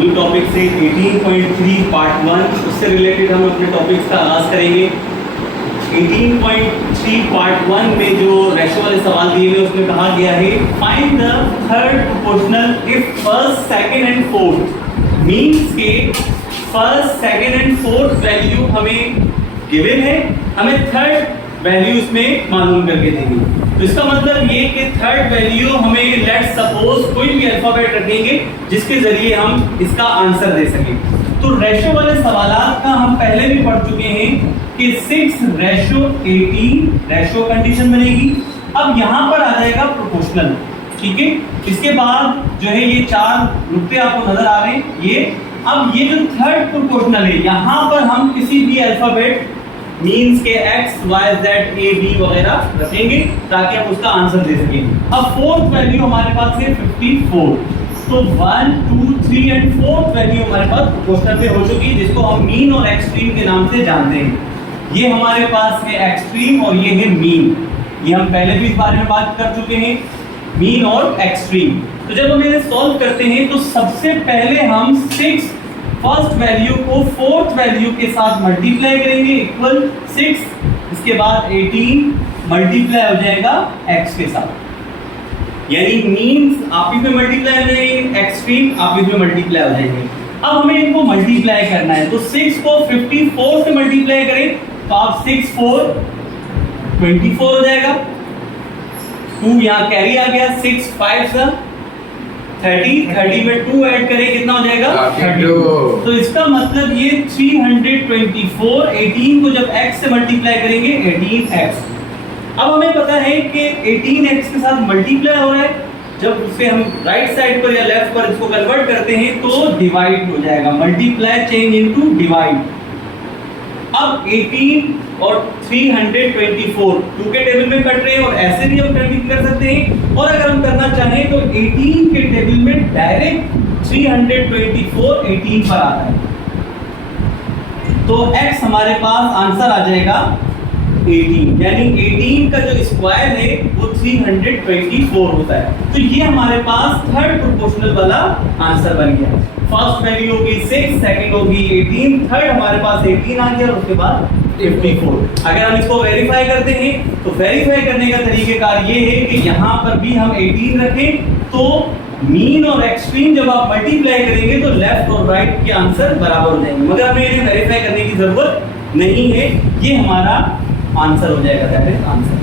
New topic से 18.3 part 1 उससे related हम अपने टॉपिक्स का आगाज करेंगे। 18.3 पार्ट 1 में जो रेशो वाले सवाल दिए हुए उसमें कहा गया है find the third proportional if first second and fourth means के first second and fourth value हमें गिवन है, हमें थर्ड वैल्यू इसमें मालूम करके देंगे। तो इसका मतलब ये कि थर्ड वैल्यू हमें लेट्स सपोज कोई भी अल्फाबेट रखेंगे जिसके जरिए हम इसका आंसर दे सकें। तो रेशो वाले सवालात का हम पहले भी पढ़ चुके हैं कि 6:18 रेशो कंडीशन बनेगी। अब यहाँ पर आ जाएगा प्रोपोर्शनल, ठीक है। इसके बाद जो है ये चार नुक्ते आपको नजर आ रहे हैं ये। अब ये जो थर्ड प्रोपोर्शनल है यहाँ पर हम किसी भी अल्फाबेट मीन्स के x, y, z, a, b वगैरह रखेंगे ताकि हम उसका आंसर दे सकें। अब फोर्थ वैल्यू हमारे पास है 54। तो 1, 2, 3 एंड फोर्थ वैल्यू हमारे पास प्रोपोर्शनल में हो चुकी है जिसको हम मीन और एक्सट्रीम के नाम से जानते हैं। ये हमारे पास है एक्सट्रीम और ये है मीन। ये हम पहले भी इस बारे में बात कर चुके हैं, मीन और एक्सट्रीम। तो जब हम इसे सॉल्व करते हैं तो सबसे पहले हम 6 फर्स्ट वैल्यू को फोर्थ वैल्यू के साथ मल्टीप्लाई करेंगे इक्वल 6। इसके बाद 18 मल्टीप्लाई हो जाएगा x के साथ, यानी मीन्स आप इसमें मल्टीप्लाई हो जाएंगे, एक्सट्रीम आप इसमें मल्टीप्लाई हो जाएंगे। अब हमें इनको मल्टीप्लाई करना है तो 6 को 54 से मल्टीप्लाई करें तो आप 6 4 24 हो जाएगा। 2 यहाँ कैरी आ गया, 6 5 30 में 2 ऐड करें कितना हो जाएगा 32। तो इसका मतलब ये 324 18 को जब x से मल्टीप्लाई करेंगे 18x। अब हमें पता है कि 18x के साथ मल्टीप्लाई हो रहा है, जब उसे हम राइट साइड पर या लेफ्ट पर इसको कन्वर्ट करते हैं तो डिवाइड हो जाएगा, मल्टीप्लाई चेंज इनटू डिवाइड। अब 18 और 324 2 के टेबल में कट रहे हैं और ऐसे भी हम कर सकते हैं, और अगर हम करना चाहें तो 18 के टेबल में डायरेक्ट 324 18 पर आता है। तो x हमारे पास आंसर आ जाएगा 18, यानी 18 का जो स्क्वायर है वो 324 होता है। तो ये हमारे पास थर्ड प्रोपोर्शनल वाला आंसर बन गया। फर्स्ट वैल्यू होगी 6, सेकंड होगी 18, थर्ड हमारे पास 18 आ गया और उसके बाद 54। अगर हम इसको वेरीफाई करते हैं तो वेरीफाई करने का तरीकेकार ये है कि यहाँ पर भी हम 18 रखें तो मीन और एक्सट्रीम जब आप मल्टीप्लाई करेंगे तो लेफ्ट और राइट के आंसर बराबर हो जाएंगे, मगर हमें इन्हें वेरीफाई करने की जरूरत नहीं है, ये हमारा आंसर हो जाएगा, दैट इज आंसर।